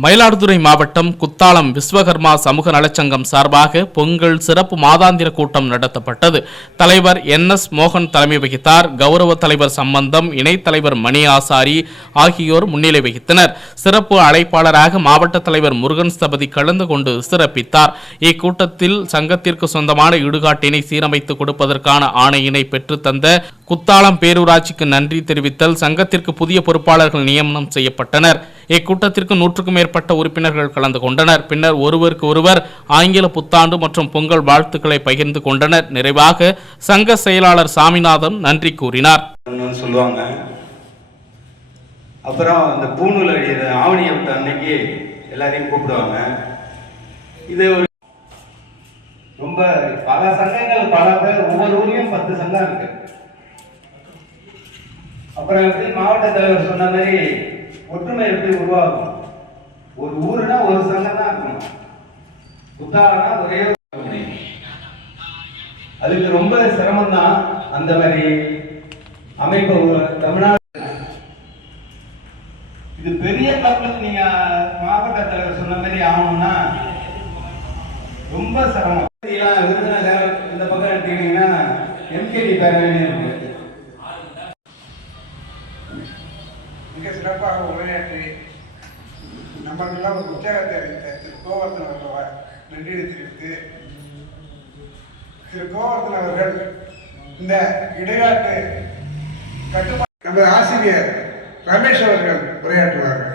மயிலாடுதுறை மாவட்டம் குத்தாலம் விஸ்வகர்மா சமூக நலச்சங்கம் சார்பாக பொங்கல் சிறப்பு மாதாந்திர கூட்டம் நடத்தப்பட்டது. தலைவர் என் எஸ் மோகன் தலைமை வகித்தார். கௌரவ தலைவர் சம்பந்தம் இணைத் தலைவர் மணி ஆசாரி ஆகியோர் முன்னிலை வகித்தனர். சிறப்பு அழைப்பாளராக மாவட்ட தலைவர் முருகன் ஸ்தபதி கலந்து கொண்டு சிறப்பித்தார். இக்கூட்டத்தில் சங்கத்திற்கு சொந்தமான இடுகாட்டினை சீரமைத்து கொடுப்பதற்கான ஆணையினை பெற்றுத்தந்த குத்தாலம் பேரூராட்சிக்கு நன்றி தெரிவித்தல் சங்கத்திற்கு புதிய பொறுப்பாளர்கள் நியமனம் செய்யப்பட்டனர். இக்கூட்டத்திற்கு நூற்றுக்கும் மேற்பட்ட உறுப்பினர்கள் கலந்து கொண்டனர். பின்னர் ஒருவருக்கு ஒருவர் ஆங்கில புத்தாண்டு மற்றும் பொங்கல் வாழ்த்துக்களை பகிர்ந்து கொண்டனர். நிறைவாக சங்க செயலாளர் சாமிநாதன் நன்றி கூறினார். சொல்லுவாங்க. அப்புறம் அந்த பூணூல் அடிக்கிற ஆவணியை விட்ட அன்னைக்கு எல்லாரையும் கூப்பிடுவாங்க. இது ஒரு ரொம்ப பல சங்கங்கள் பல பேர் ஒவ்வொரு ஊர்லேயும் பத்து சங்கம் இருக்கு. அப்புறம் எப்படி மாவட்ட தலைவர் சொன்ன மாதிரி ஒற்றுமை எப்படி உருவாகும்? ஒரு ஊருனா ஒரு சங்கம் தான் இருக்கணும். புத்தாலனா ஒரே அதுக்கு ரொம்ப சிரமம் தான் அந்த மாதிரி அமைப்பு தமிழ்நாடு. இது பெரிய லெவலுக்கு நீங்க மாவட்ட தலைவர் சொன்ன மாதிரி ஆகணும்னா ரொம்ப சிரமம். விருதுநகர் இந்த பக்கம் எடுத்துக்கிட்டீங்கன்னா எம்கேடி பேரவைன்னு இருக்கு. மிக சிறப்பாக உரையாற்றி நம்மளுக்கெல்லாம் ஒரு உற்சாகத்தை அளித்த திரு கோவர்தன் அவர்கள் நன்றி தெரிவித்து திரு கோவர்தன் அவர்கள் இந்த இடையாட்டு கட்டுமான நமது ஆசிரியர் ரமேஷ் அவர்கள் உரையாற்றுவார்கள்.